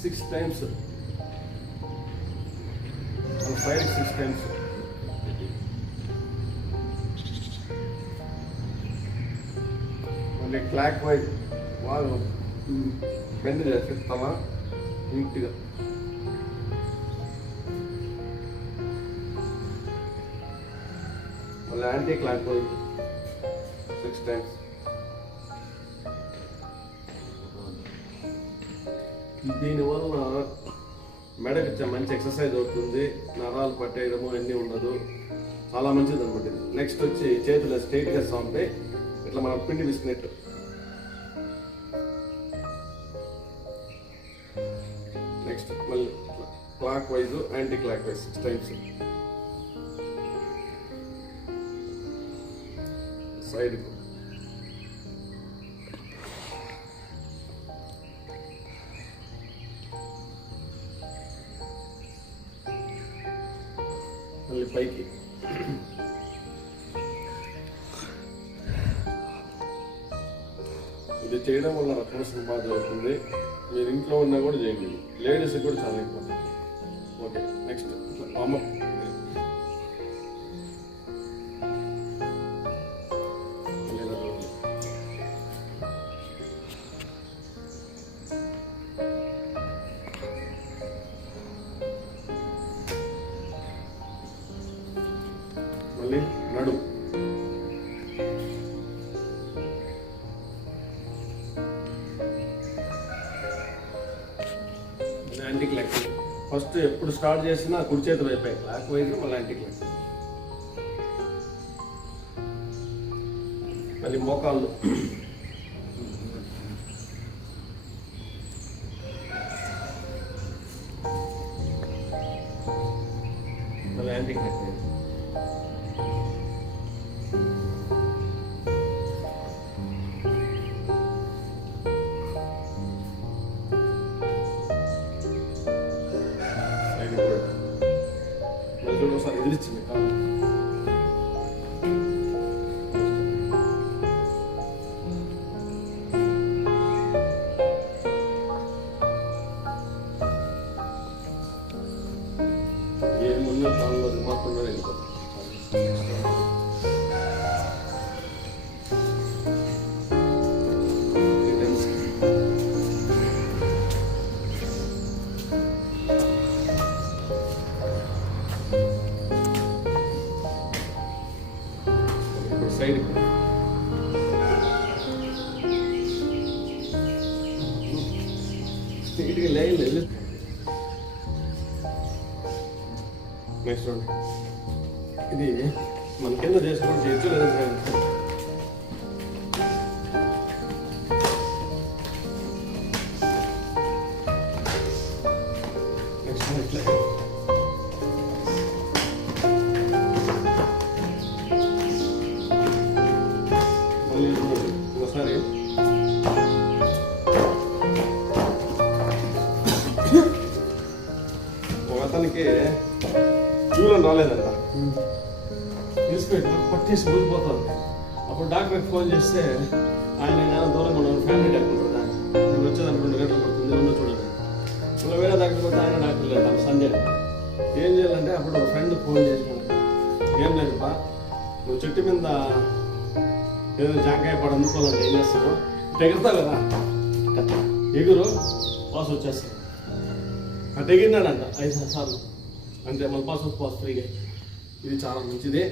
Six times five six times మళ్ళీ clockwise వాళ్ళు bend చేసేస్తామా నీట్గా. మళ్ళీ anticlockwise six times దీనివల్ల మెడకి మంచి ఎక్సర్సైజ్ అవుతుంది నరాలు పట్టేయడము అన్నీ ఉండదు. చాలా మంచిది అనమాట ఇది. నెక్స్ట్ వచ్చి చేతులు స్ట్రైట్గా సాంపే ఇట్లా మనం పిండి విసినట్టు నెక్స్ట్ మళ్ళీ clockwise anticlockwise six times side మళ్ళీ పైకి. ఇది చేయడం వల్ల రక్తపోషణ బాధ జరుగుతుంది. మీరు ఇంట్లో ఉన్నా కూడా చేయండి. లేడీస్ కూడా చాలా ఇంపార్టెంట్. Okay next. అమ్మ మళ్ళీ నడు. యాంటిక్ క్లాక్ ఫస్ట్ ఎప్పుడు స్టార్ట్ చేసినా కుడి చేతి వైపే క్లాక్ వైజ్ మళ్ళీ యాంటిక్ క్లాక్ మళ్ళీ మోకాళ్ళు. మళ్ళీ 여전로사 애들이 찍을까? 얘 문을 다른 거 음악 끊어내는 거. స్ట్రైట్గా లైన్ నెక్స్ట్ ఇది మన కింద చేయొచ్చు లేదంటే ఒక అతనికి చూడని రాలేదంట. తీసుకెళ్ళి పట్టేసి ఊరిపోతుంది అప్పుడు డాక్టర్కి ఫోన్ చేస్తే ఆయన నేను దూరంగా ఉన్నాను ఫ్యామిలీ డాక్టర్ కదా నేను వచ్చేదానికి రెండు గంటలు పడుతుంది ఉన్న చూడండి మళ్ళీ వేరే డాక్టర్ పోతే ఆయన డాక్టర్ లేదు ఆమె సంజయ్. ఏం చేయాలంటే అప్పుడు ఫ్రెండ్ ఫోన్ చేసినాను ఏం లేదు నువ్వు చెట్టు మీద ఏదో జాంకాయ పడ అందుకోవాలంటే ఏం చేస్తావు ఇటు ఎగురుతావు కదా. ఎగురు వాసు వచ్చేస్తాను అటు ఐదు సార్లు అంతే మళ్ళీ పాస్ పాస్ ఫ్రీగా. ఇది చాలా మంచిది.